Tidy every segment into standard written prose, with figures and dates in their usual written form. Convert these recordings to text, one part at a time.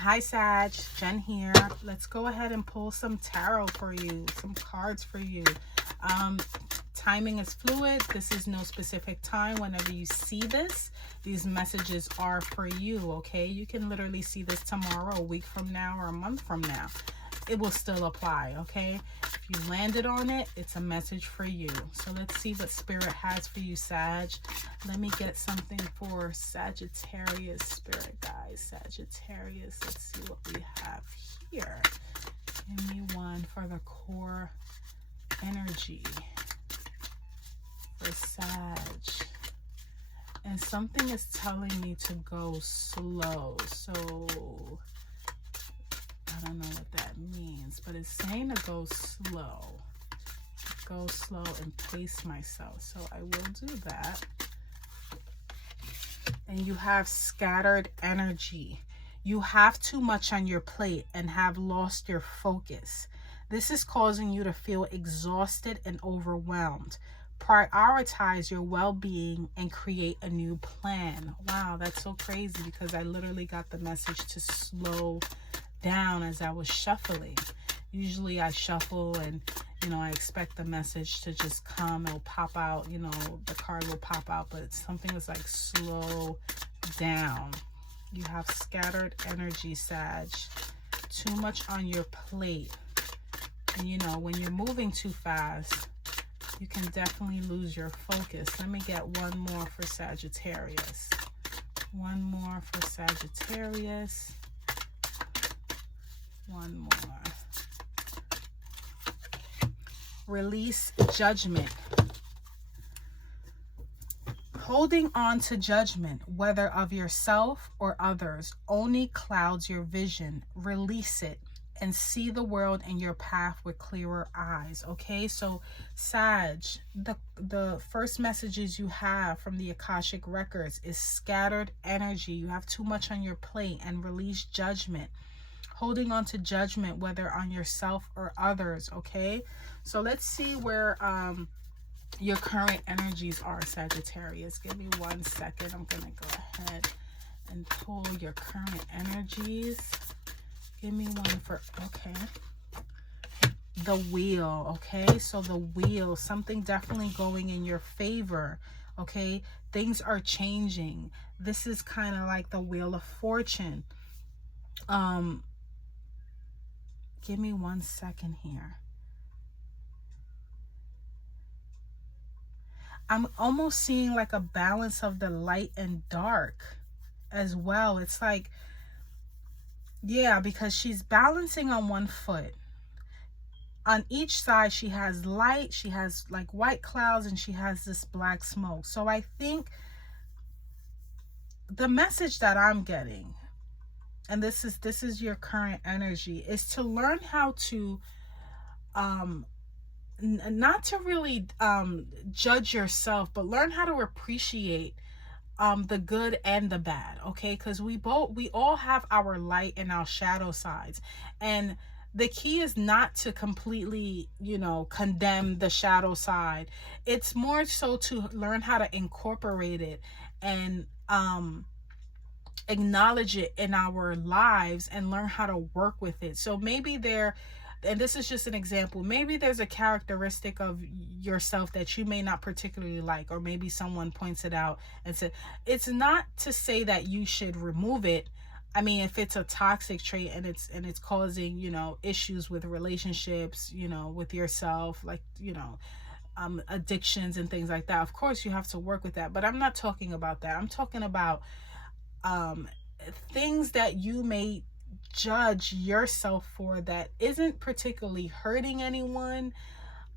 Hi Sag, Jen here. Let's go ahead and pull some tarot for you, some cards for you. Timing is fluid. This is no specific time. Whenever you see this, these messages are for you, okay? You can literally see this tomorrow, a week from now, or a month from now. It will still apply, okay? If you landed on it, it's a message for you. So let's see what Spirit has for you, Sag. Let me get something for Sagittarius, Spirit guys. Sagittarius, let's see what we have here. Give me one for the core energy for Sag. And something is telling me to go slow. So I don't know what that means, but it's saying to go slow. Go slow and pace myself. So I will do that. And you have scattered energy. You have too much on your plate and have lost your focus. This is causing you to feel exhausted and overwhelmed. Prioritize your well-being and create a new plan. Wow, that's so crazy because I literally got the message to slow down as I was shuffling. Usually I shuffle and, you know, I expect the message to just come. It'll pop out, you know, the card will pop out, but something is like slow down. You have scattered energy, Sag. Too much on your plate. And, you know, when you're moving too fast, you can definitely lose your focus. Let me get one more for Sagittarius. One more for Sagittarius. One more. Release judgment. Holding on to judgment, whether of yourself or others, only clouds your vision. Release it and see the world and your path with clearer eyes. Okay, so Sag, the first messages you have from the Akashic records is scattered energy. You have too much on your plate, and release judgment. Holding on to judgment, whether on yourself or others. Okay, so let's see where your current energies are, Sagittarius. Give me 1 second. I'm gonna go ahead and pull your current energies. Give me one for, okay, the wheel. Okay, so the wheel, something definitely going in your favor. Okay, things are changing. This is kind of like the Wheel of Fortune. Give me 1 second here. I'm almost seeing like a balance of the light and dark as well. It's like, yeah, because she's balancing on one foot. On each side, she has light, she has like white clouds, and she has this black smoke. So I think the message that I'm getting, and this is your current energy, is to learn how to not to really judge yourself, but learn how to appreciate the good and the bad. Okay, because we all have our light and our shadow sides, and the key is not to completely, you know, condemn the shadow side. It's more so to learn how to incorporate it and acknowledge it in our lives and learn how to work with it. So maybe and this is just an example, maybe there's a characteristic of yourself that you may not particularly like, or maybe someone points it out and said, it's not to say that you should remove it. I mean, if it's a toxic trait and it's causing, you know, issues with relationships, you know, with yourself, like, you know, addictions and things like that, of course you have to work with that. But I'm not talking about that. I'm talking about things that you may judge yourself for that isn't particularly hurting anyone,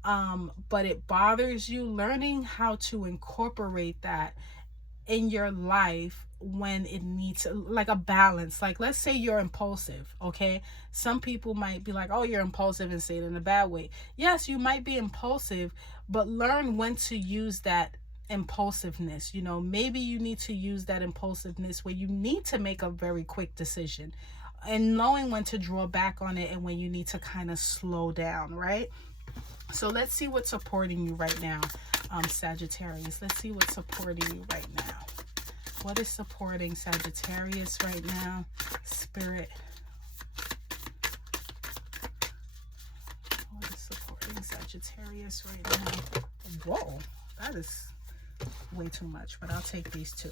but it bothers you. Learning how to incorporate that in your life when it needs, like a balance. Like, let's say you're impulsive. Okay, some people might be like, oh, you're impulsive, and say it in a bad way. Yes, you might be impulsive, but learn when to use that impulsiveness. You know, maybe you need to use that impulsiveness where you need to make a very quick decision, and knowing when to draw back on it and when you need to kind of slow down, right? So let's see what's supporting you right now, Sagittarius. Let's see what's supporting you right now. What is supporting Sagittarius right now? Spirit, Sagittarius right now. Whoa, that is way too much, but I'll take these two.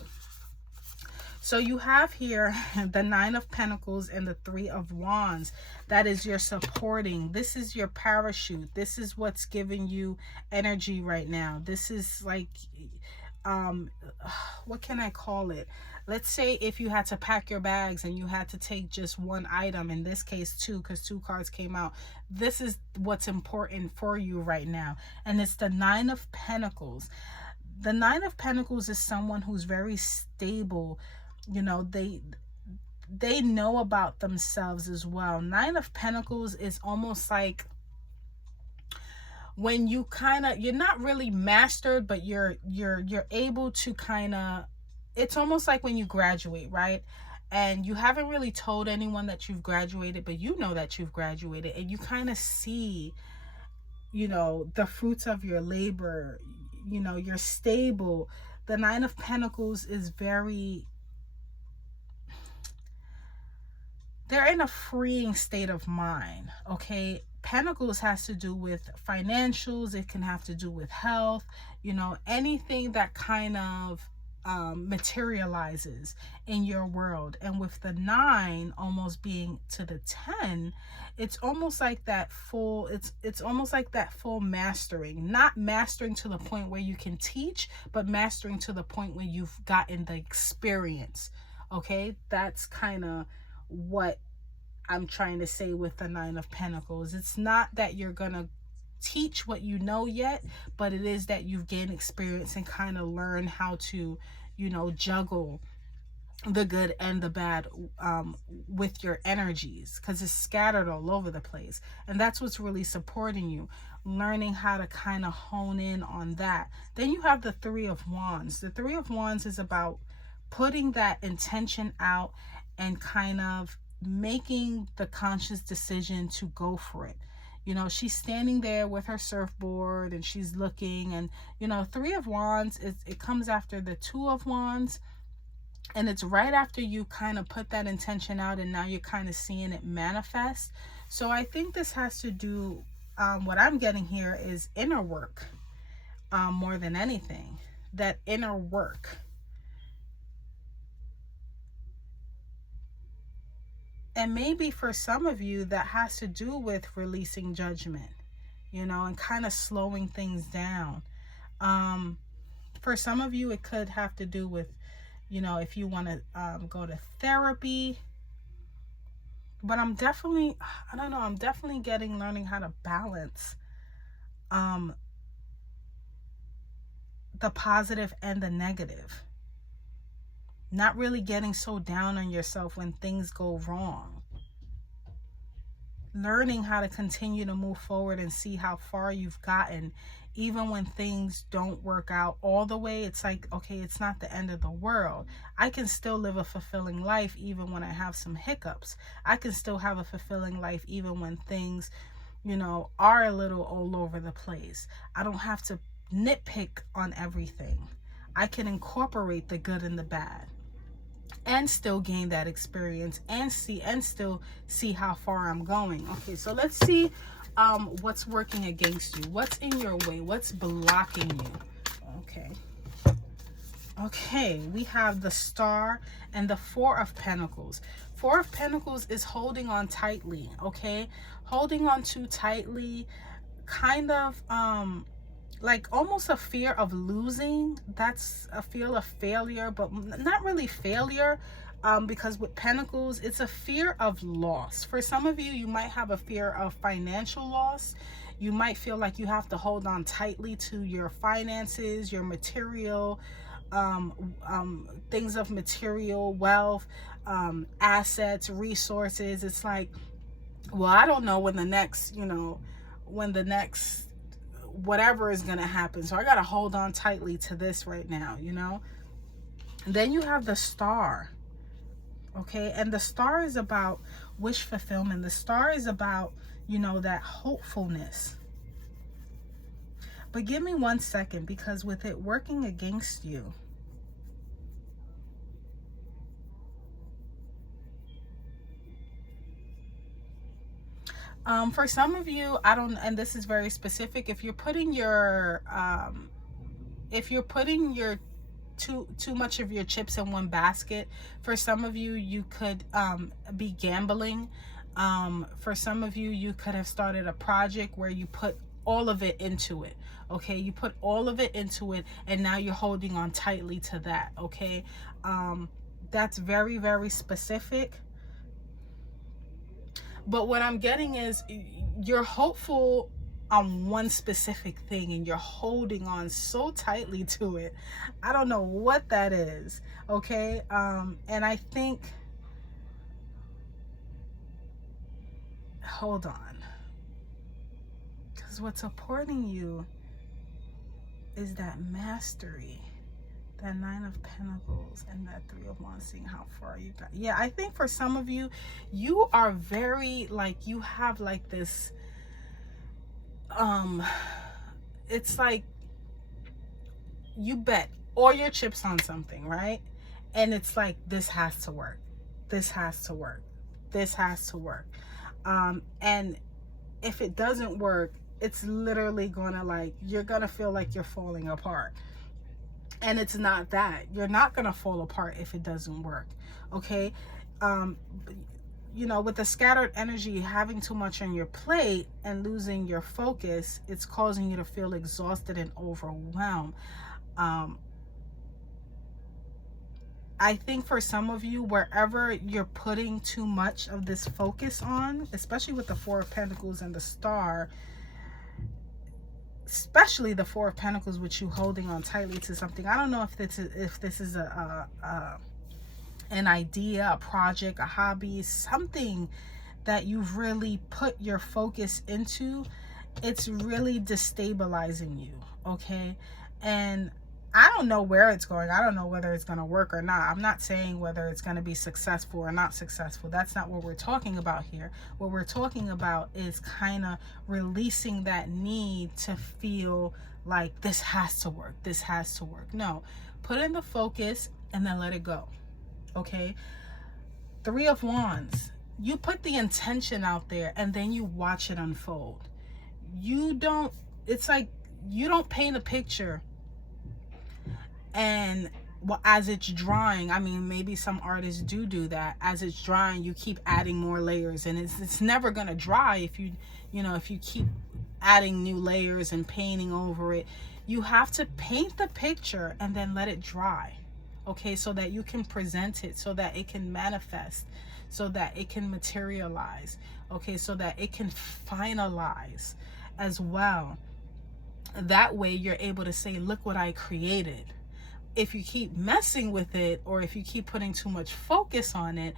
So you have here the Nine of Pentacles and the Three of Wands. That is your supporting. This is your parachute. This is what's giving you energy right now. This is like, what can I call it? Let's say if you had to pack your bags and you had to take just one item, in this case two, because two cards came out. This is what's important for you right now. And it's the Nine of Pentacles. The Nine of Pentacles is someone who's very stable. You know, they know about themselves as well. Nine of Pentacles is almost like when you you're not really mastered, but you're able to it's almost like when you graduate, right? And you haven't really told anyone that you've graduated, but you know that you've graduated, and you kind of see, you know, the fruits of your labor. You know, you're stable. The Nine of Pentacles is they're in a freeing state of mind, okay? Pentacles has to do with financials. It can have to do with health, you know, anything that kind of materializes in your world. And with the 9 almost being to the 10, it's almost like that full, it's almost like that full mastering. Not mastering to the point where you can teach, but mastering to the point where you've gotten the experience, okay? That's kind of what I'm trying to say with the Nine of Pentacles. It's not that you're gonna teach what you know yet, but it is that you've gained experience and kind of learn how to, you know, juggle the good and the bad with your energies, because it's scattered all over the place. And that's what's really supporting you, learning how to kind of hone in on that. Then you have the Three of Wands. The Three of Wands is about putting that intention out and kind of making the conscious decision to go for it. You know, she's standing there with her surfboard and she's looking, and, you know, Three of Wands, it comes after the Two of Wands, and it's right after you kind of put that intention out and now you're kind of seeing it manifest. So I think this has to do, what I'm getting here is inner work, more than anything. That inner work. And maybe for some of you, that has to do with releasing judgment, you know, and kind of slowing things down. For some of you, it could have to do with, you know, if you want to go to therapy. But I'm definitely, I don't know, I'm definitely learning how to balance the positive and the negative. Not really getting so down on yourself when things go wrong. Learning how to continue to move forward and see how far you've gotten, even when things don't work out all the way. It's like, okay, it's not the end of the world. I can still live a fulfilling life even when I have some hiccups. I can still have a fulfilling life even when things, you know, are a little all over the place. I don't have to nitpick on everything. I can incorporate the good and the bad and still gain that experience and still see how far I'm going. Okay, so let's see what's working against you. What's in your way? What's blocking you? Okay, we have the Star and the Four of Pentacles. Four of Pentacles is holding on tightly, okay? Holding on too tightly, kind of like almost a fear of losing. That's a feel of failure, but not really failure, because with Pentacles, it's a fear of loss. For some of you, you might have a fear of financial loss. You might feel like you have to hold on tightly to your finances, your material, things of material wealth, assets, resources. It's like, well, I don't know when the next, you know, when the next whatever is gonna happen, so I gotta hold on tightly to this right now, you know. And then you have the Star, okay? And the Star is about wish fulfillment. The Star is about, you know, that hopefulness. But give me 1 second, because with it working against you, For some of you, I don't, and this is very specific, if you're putting your too much of your chips in one basket, for some of you, you could be gambling. For some of you, you could have started a project where you put all of it into it. Okay, you put all of it into it, and now you're holding on tightly to that. Okay, that's very, very specific. But what I'm getting is you're hopeful on one specific thing and you're holding on so tightly to it. I don't know what that is. Okay, and I think, hold on, because what's supporting you is that mastery, that Nine of Pentacles, and that Three of Wands, seeing how far you got. Yeah, I think for some of you, you are very, like, you have like this, it's like you bet all your chips on something, right? And it's like, this has to work. This has to work. This has to work. And if it doesn't work, it's literally gonna, like, you're gonna feel like you're falling apart. And it's not that. You're not going to fall apart if it doesn't work. Okay? You know, with the scattered energy, having too much on your plate and losing your focus, it's causing you to feel exhausted and overwhelmed. I think for some of you, wherever you're putting too much of this focus on, especially with the Four of Pentacles and the Star, especially the Four of Pentacles, with you holding on tightly to something. I don't know if this is an idea, a project, a hobby, something that you've really put your focus into. It's really destabilizing you. Okay, and I don't know where it's going. I don't know whether it's going to work or not. I'm not saying whether it's going to be successful or not successful. That's not what we're talking about here. What we're talking about is kind of releasing that need to feel like this has to work. This has to work. No, put in the focus and then let it go. Okay. Three of Wands. You put the intention out there and then you watch it unfold. You don't, it's like you don't paint a picture and, well, as it's drying, I mean, maybe some artists do that. As it's drying, you keep adding more layers, and it's never going to dry if you know, if you keep adding new layers and painting over it. You have to paint the picture and then let it dry. Okay, so that you can present it, so that it can manifest, so that it can materialize. Okay, so that it can finalize as well. That way you're able to say, look what I created. If you keep messing with it, or if you keep putting too much focus on it,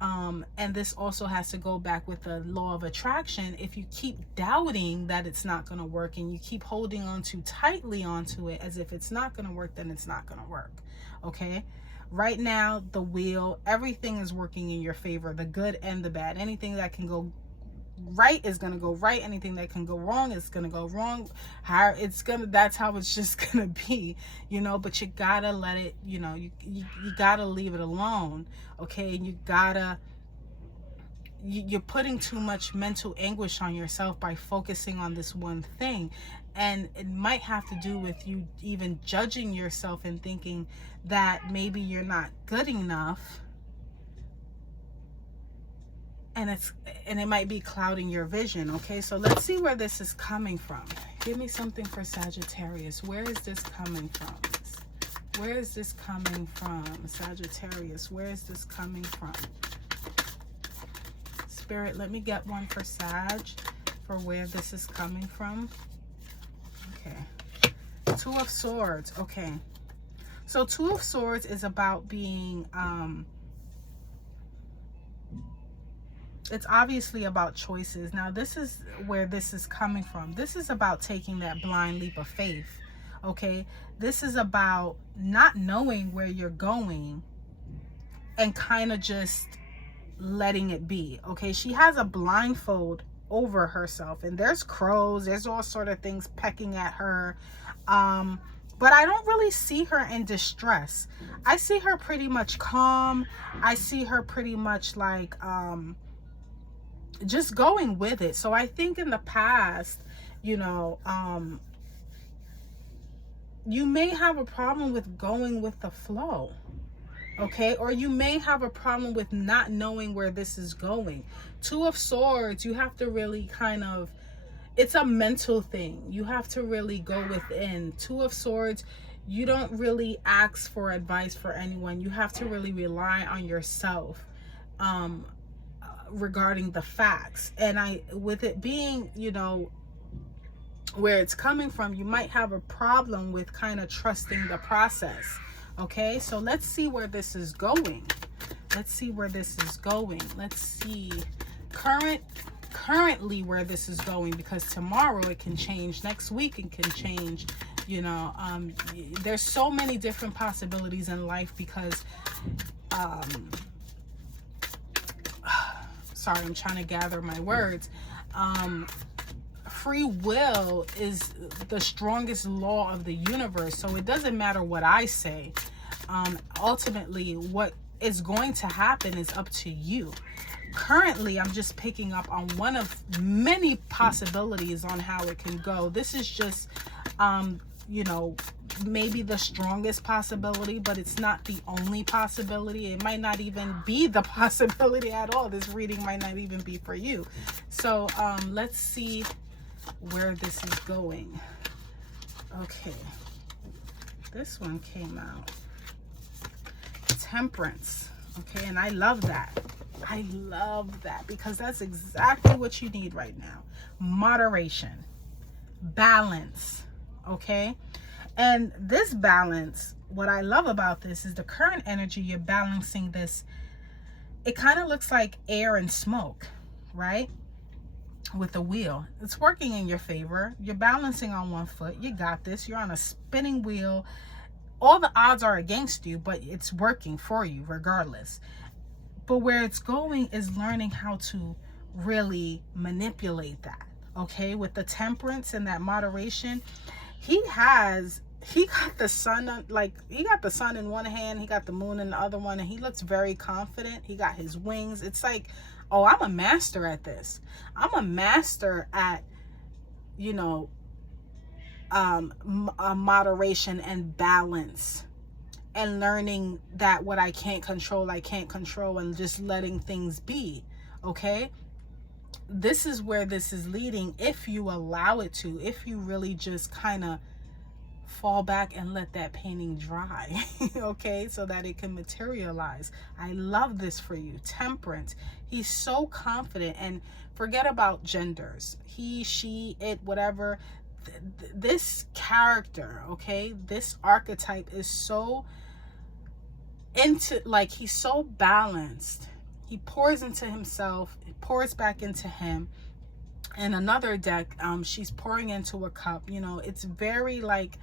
and this also has to go back with the law of attraction, if you keep doubting that it's not going to work and you keep holding on too tightly onto it as if it's not going to work, then it's not going to work. Okay, right now the wheel, everything is working in your favor, the good and the bad. Anything that can go right is going to go right, anything that can go wrong is going to go wrong. How it's gonna, that's how it's just gonna be, you know. But you gotta let it, you know, you gotta leave it alone. Okay, and you're putting too much mental anguish on yourself by focusing on this one thing, and it might have to do with you even judging yourself and thinking that maybe you're not good enough. And it might be clouding your vision. Okay, so let's see where this is coming from. Give me something for Sagittarius. Where is this coming from? Where is this coming from, Sagittarius? Where is this coming from? Spirit, let me get one for Sag, for where this is coming from. Okay, Two of Swords. Okay, so Two of Swords is about being it's obviously about choices. Now, this is where this is coming from. This is about taking that blind leap of faith. Okay, this is about not knowing where you're going and kind of just letting it be. Okay, she has a blindfold over herself, and there's crows, there's all sort of things pecking at her, but I don't really see her in distress. I see her pretty much calm. I see her pretty much like just going with it. So I think in the past, you know, you may have a problem with going with the flow, okay? Or you may have a problem with not knowing where this is going. Two of Swords, you have to really kind of, it's a mental thing. You have to really go within. Two of Swords, you don't really ask for advice for anyone. You have to really rely on yourself regarding the facts. And with it being, you know, where it's coming from, you might have a problem with kind of trusting the process. Okay, so let's see where this is going. Let's see where this is going. Let's see currently where this is going, because tomorrow it can change, next week it can change. You know, there's so many different possibilities in life, because sorry, I'm trying to gather my words. Free will is the strongest law of the universe. So it doesn't matter what I say. Ultimately, what is going to happen is up to you. Currently, I'm just picking up on one of many possibilities on how it can go. This is just, you know, maybe the strongest possibility, but it's not the only possibility. It might not even be the possibility at all. This reading might not even be for you. So let's see where this is going. Okay, this one came out, Temperance. Okay, and I love that. I love that, because that's exactly what you need right now. Moderation, balance. Okay, and this balance, what I love about this is the current energy. You're balancing this. It kind of looks like air and smoke, right? With the wheel, it's working in your favor. You're balancing on one foot. You got this. You're on a spinning wheel. All the odds are against you, but it's working for you regardless. But where it's going is learning how to really manipulate that. Okay, with the Temperance and that moderation, he got the sun, like he got the sun in one hand, he got the moon in the other one, and he looks very confident. He got his wings. It's like, oh, I'm a master at this. I'm a master at, you know, moderation and balance, and learning that what I can't control, I can't control, and just letting things be. Okay, this is where this is leading, if you allow it to, if you really just kind of fall back and let that painting dry. Okay, so that it can materialize. I love this for you. Temperance, he's so confident, and forget about genders, he, she, it, whatever. This character, okay, this archetype is so into, like, he's so balanced. He pours into himself, it pours back into him. And another deck, she's pouring into a cup. You know, it's very like,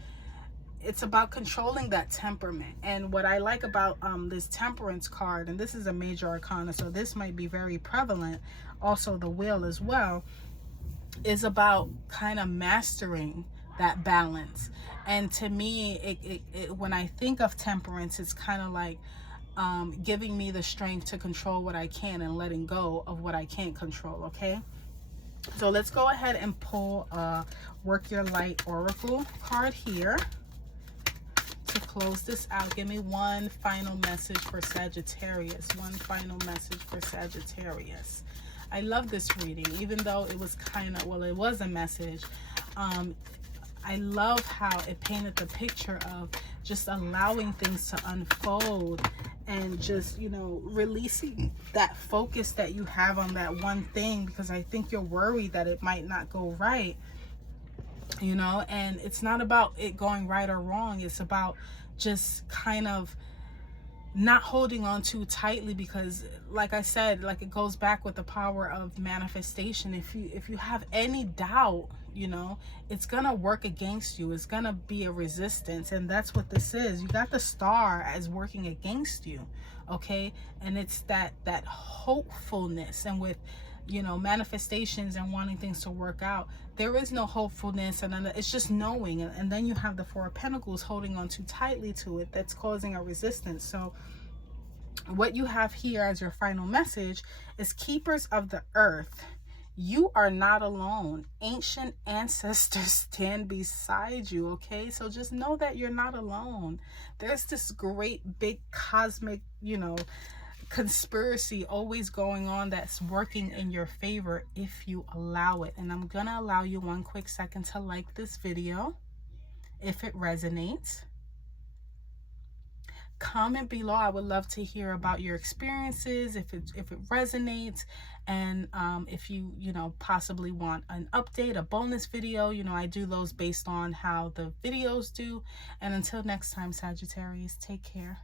it's about controlling that temperament. And what I like about this Temperance card, and this is a major arcana, so this might be very prevalent, also the wheel as well, is about kind of mastering that balance. And to me, when I think of Temperance, it's kind of like giving me the strength to control what I can and letting go of what I can't control. Okay, so let's go ahead and pull Work Your Light Oracle card here to close this out. Give me one final message for Sagittarius. One final message for Sagittarius. I love this reading, even though it was kind of, well, it was a message. I love how it painted the picture of just allowing things to unfold, and just, you know, releasing that focus that you have on that one thing, because I think you're worried that it might not go right, you know. And it's not about it going right or wrong. It's about just kind of not holding on too tightly, because like I said, like, it goes back with the power of manifestation. If you have any doubt, you know, it's gonna work against you. It's gonna be a resistance, and that's what this is. You got the Star as working against you. Okay, and it's that hopefulness. And with, you know, manifestations and wanting things to work out, there is no hopefulness, and then it's just knowing. And then you have the Four of Pentacles holding on too tightly to it, that's causing a resistance. So what you have here as your final message is keepers of the earth. You are not alone. Ancient ancestors stand beside you, okay? So just know that you're not alone. There's this great big cosmic, conspiracy always going on that's working in your favor if you allow it. And I'm gonna allow you one quick second to like this video if it resonates. Comment below. I would love to hear about your experiences, if it resonates, and if you possibly want an update, a bonus video. I do those based on how the videos do. And until next time, Sagittarius, take care.